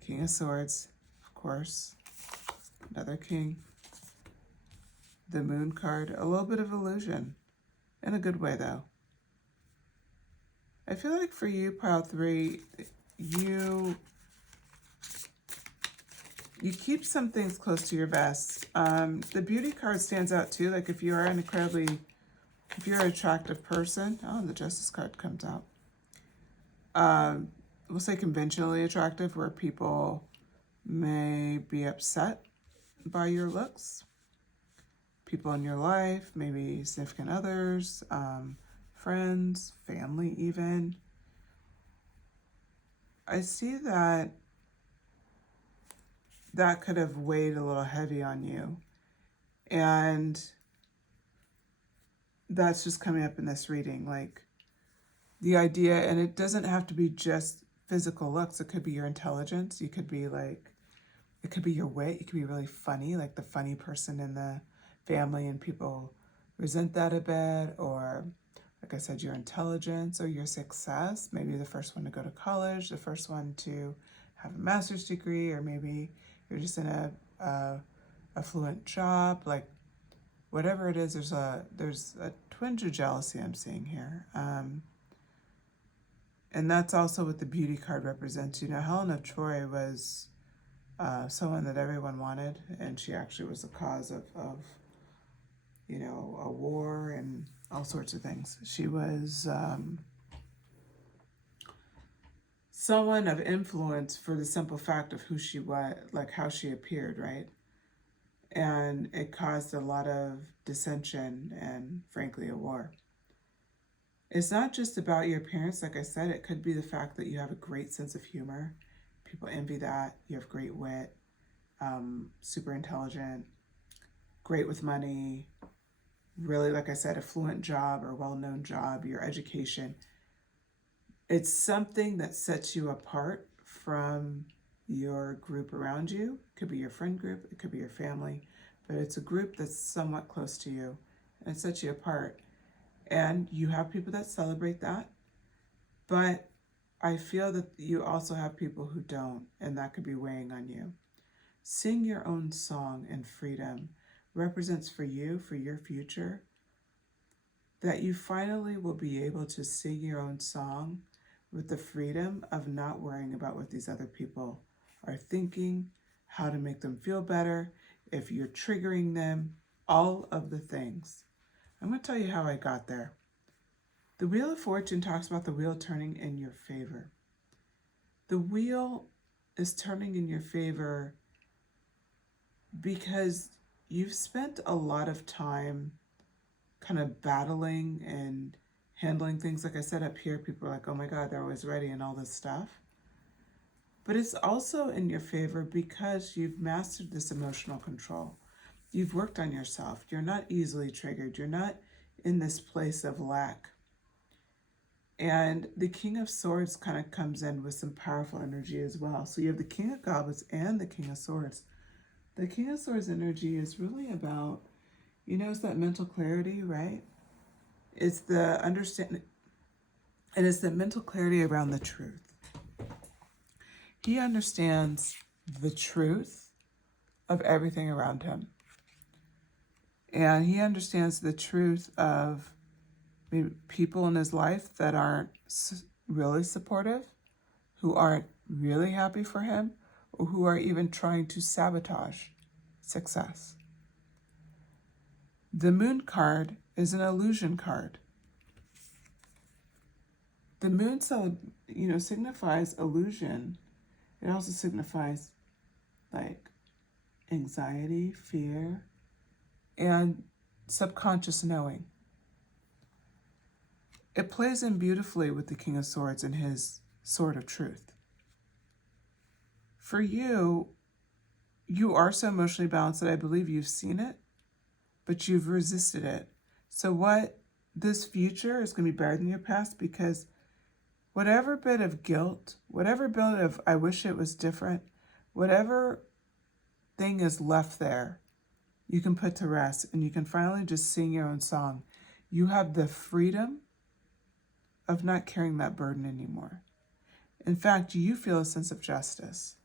King of Swords, of course. Another king. The Moon card. A little bit of illusion. In a good way, though. I feel like for you, pile 3, you keep some things close to your vest. The Beauty card stands out too. Like if you're an attractive person. Oh, the Justice card comes out. We'll say conventionally attractive, where people may be upset by your looks. People in your life, maybe significant others, friends, family even. I see that could have weighed a little heavy on you. And that's just coming up in this reading. Like the idea, and it doesn't have to be just physical looks. It could be your intelligence. You could be like, it could be your wit. You could be really funny, like the funny person in the family, and people resent that a bit. Or like I said, your intelligence or your success. Maybe the first one to go to college, the first one to have a master's degree, or maybe you're just in a affluent job. Like whatever it is, there's a twinge of jealousy I'm seeing here. And that's also what the Beauty card represents. You know, Helen of Troy was someone that everyone wanted, and she actually was the cause of you know, a war and all sorts of things. She was someone of influence for the simple fact of who she was, like how she appeared, right? And it caused a lot of dissension and, frankly, a war. It's not just about your appearance. Like I said, it could be the fact that you have a great sense of humor. People envy that. You have great wit, super intelligent, great with money, really, like I said, a fluent job or well-known job, your education. It's something that sets you apart from your group around you. It could be your friend group, it could be your family, but it's a group that's somewhat close to you, and it sets you apart. And you have people that celebrate that, but I feel that you also have people who don't, and that could be weighing on you. Sing your own song, and freedom represents for you, for your future, that you finally will be able to sing your own song with the freedom of not worrying about what these other people are thinking, how to make them feel better, if you're triggering them, all of the things. I'm going to tell you how I got there. The Wheel of Fortune talks about the wheel turning in your favor. The wheel is turning in your favor because you've spent a lot of time kind of battling and handling things. Like I said up here, people are like, oh my God, they're always ready and all this stuff. But it's also in your favor because you've mastered this emotional control. You've worked on yourself. You're not easily triggered. You're not in this place of lack. And the King of Swords kind of comes in with some powerful energy as well. So you have the King of Goblets and the King of Swords. The King of Swords energy is really about, you know, it's that mental clarity, right? It's the understanding, and it's the mental clarity around the truth. He understands the truth of everything around him. And he understands the truth of maybe people in his life that aren't really supportive, who aren't really happy for him, or who are even trying to sabotage success. The Moon card is an illusion card. The moon, signifies illusion. It also signifies like anxiety, fear, and subconscious knowing. It plays in beautifully with the King of Swords and his sword of truth. For you, you are so emotionally balanced that I believe you've seen it, but you've resisted it. So this future is going to be better than your past, because whatever bit of guilt, whatever bit of I wish it was different, whatever thing is left there, you can put to rest and you can finally just sing your own song. You have the freedom of not carrying that burden anymore. In fact, you feel a sense of justice.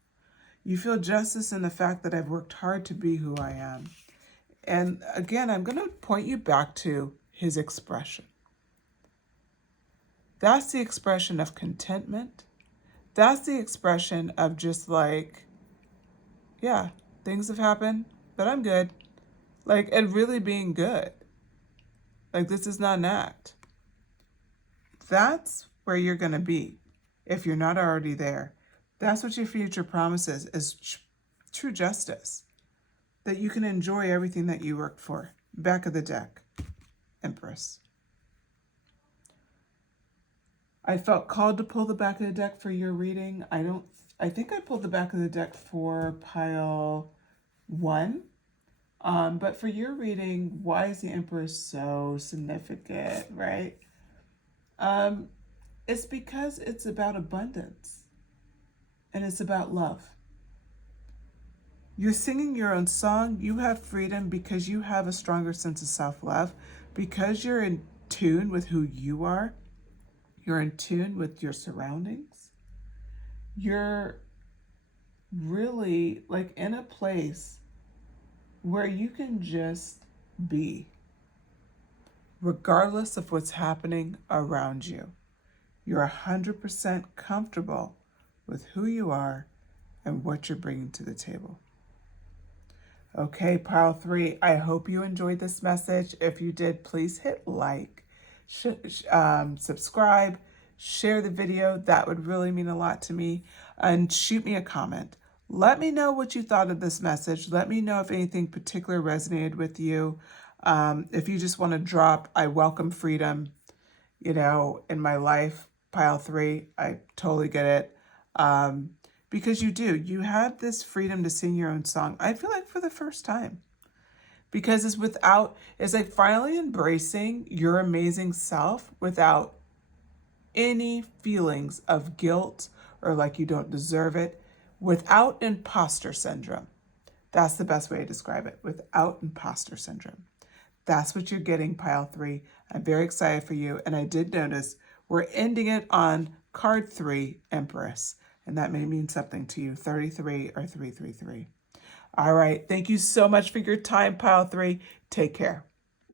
You feel justice in the fact that I've worked hard to be who I am. And again, I'm going to point you back to his expression. That's the expression of contentment. That's the expression of just like, yeah, things have happened, but I'm good. Like, and really being good. Like, this is not an act. That's where you're going to be if you're not already there. That's what your future promises is true justice. That you can enjoy everything that you worked for. Back of the deck, Empress. I felt called to pull the back of the deck for your reading. I think I pulled the back of the deck for pile 1. But for your reading, why is the Empress so significant, right? It's because it's about abundance and it's about love. You're singing your own song. You have freedom because you have a stronger sense of self-love, because you're in tune with who you are. You're in tune with your surroundings. You're really like in a place where you can just be, regardless of what's happening around you. You're 100% comfortable with who you are and what you're bringing to the table. Okay, pile 3, I hope you enjoyed this message. If you did, please hit like, subscribe, share the video. That would really mean a lot to me. And shoot me a comment. Let me know what you thought of this message. Let me know if anything particular resonated with you. If you just want to drop, I welcome freedom, in my life, pile 3, I totally get it. Because you have this freedom to sing your own song. I feel like for the first time, because it's like finally embracing your amazing self without any feelings of guilt or like you don't deserve it, without imposter syndrome. That's the best way to describe it, without imposter syndrome. That's what you're getting, pile 3. I'm very excited for you. And I did notice we're ending it on card 3, Empress. And that may mean something to you, 33 or 333. All right. Thank you so much for your time, pile 3. Take care.